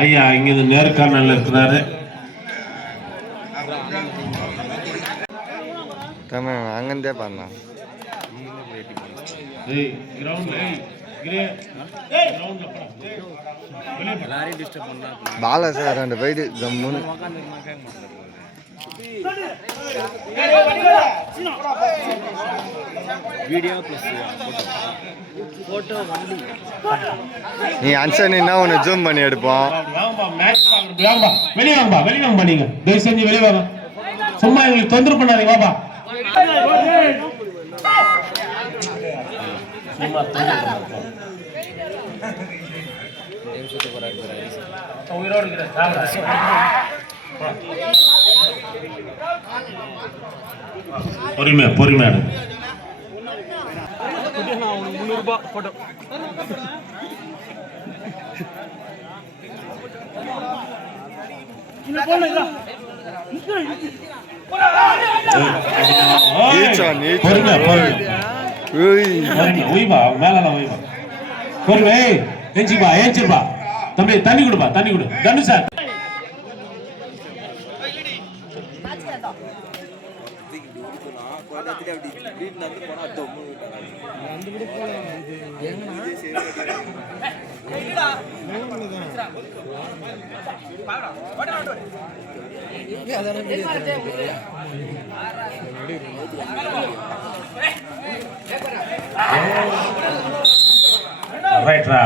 ஐயா இங்க நேர்காணல் இருக்கிறாரு. அங்கே பண்ணா பாலா சார் ரெண்டு போயிட்டு கம்முன்னு நீ அன்சன்னா உன்னை ஜூம் பண்ணி எடுப்போம். வெளியே வாங்க நீங்க தயவு செஞ்சு வெளியே வாங்க. சும்மா எங்களுக்கு தொந்தரவு பண்ணாதீங்க. வாப்பா பொறுமையா தம்பி தண்ணி கொடுப்பா, தண்ணி கொடு. தண்ணு சார் ரைட்ரா.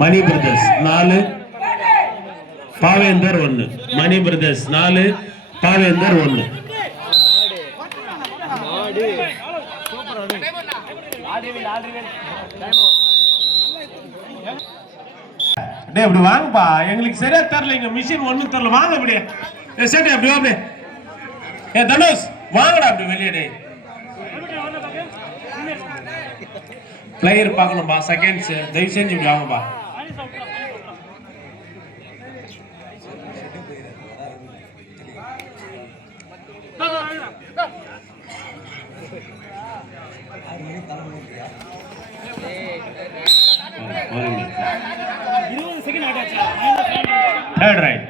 மணி பிரதர்ஸ் 4, பாவேந்தர் 1. மணி பிரதர்ஸ் 4, பாவேந்தர் 1. அப்படி வாங்கப்பா, எங்களுக்கு சரியா தெரியல. இங்க மிஷின் ஒண்ணும் தெரியல. வாங்க அப்படியே சரி. அப்படி அப்படியே தனுஷ் வாங்கடா அப்படி வெளியே. பிளேயர் பார்க்கணும்பா, செகண்ட்ஸ் தயவு செஞ்சு இப்படி வாங்கப்பா. Third right.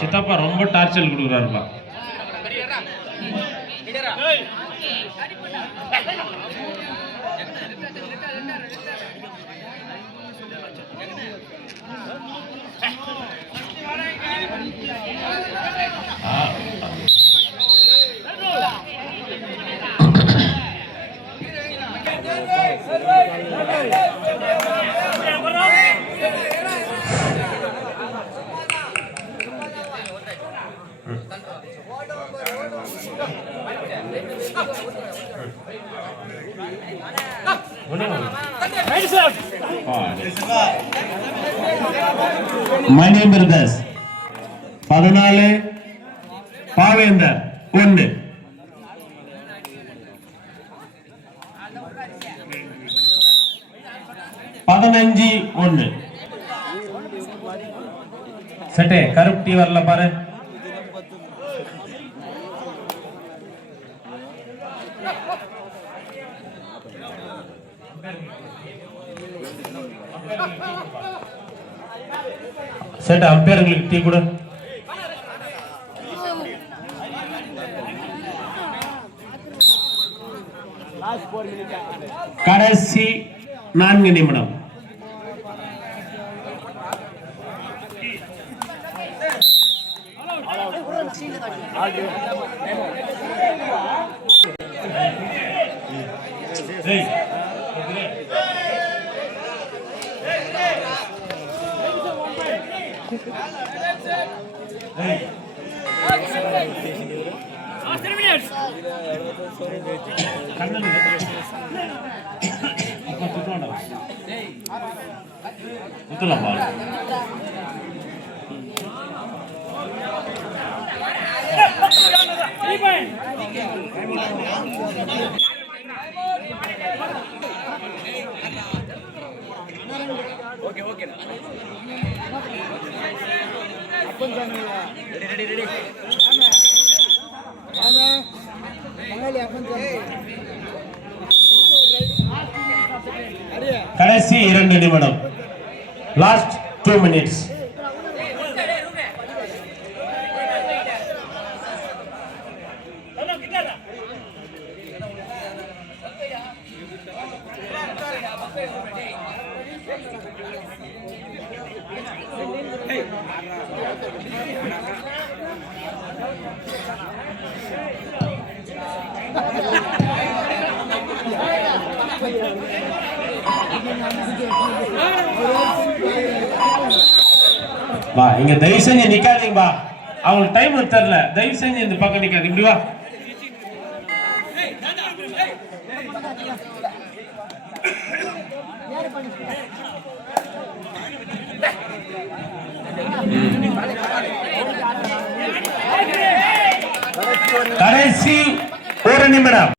சித்தப்பா ரொம்ப டார்ச்சர் கொடுக்குறாருப்பா. மணி பிரதர்ஸ் 14, பாவேந்தர் 1. பதினஞ்சு 1. சட்டே கருப்பு டீ வரல பாரு. சட்டை அம்பேர்களுக்கு டீ கொடு. கடைசி 4 நிமிடம். டேய் டேய் கண்ணன் அப்ப துட்டோடா துட்டலாம் பாரு ஓகே ஓகே அப்பன் சொன்னீங்க ரெடி ரெடி ரெடி ஆமா மங்களி அப்பன் சொன்னீங்க கடைசி 2 நிமிடம் லாஸ்ட் 2 minutes வா இங்க தயவு செஞ்சு நிக்காதீங்க பா அவங்களுக்கு டைம் தெரியல தயவு செஞ்சு இந்த பக்கம் நிக்காது இப்படி வா கடைசி 1 நிமிடம்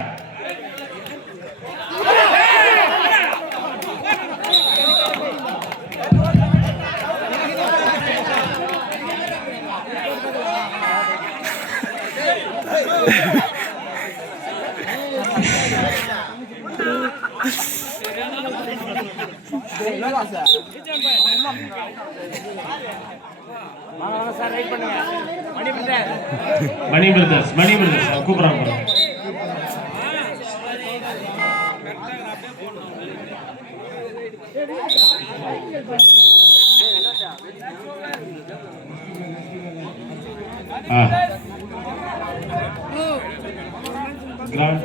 மணி பிரதர்ஸ் கூப்பிடுறாங்க கிரவுண்ட்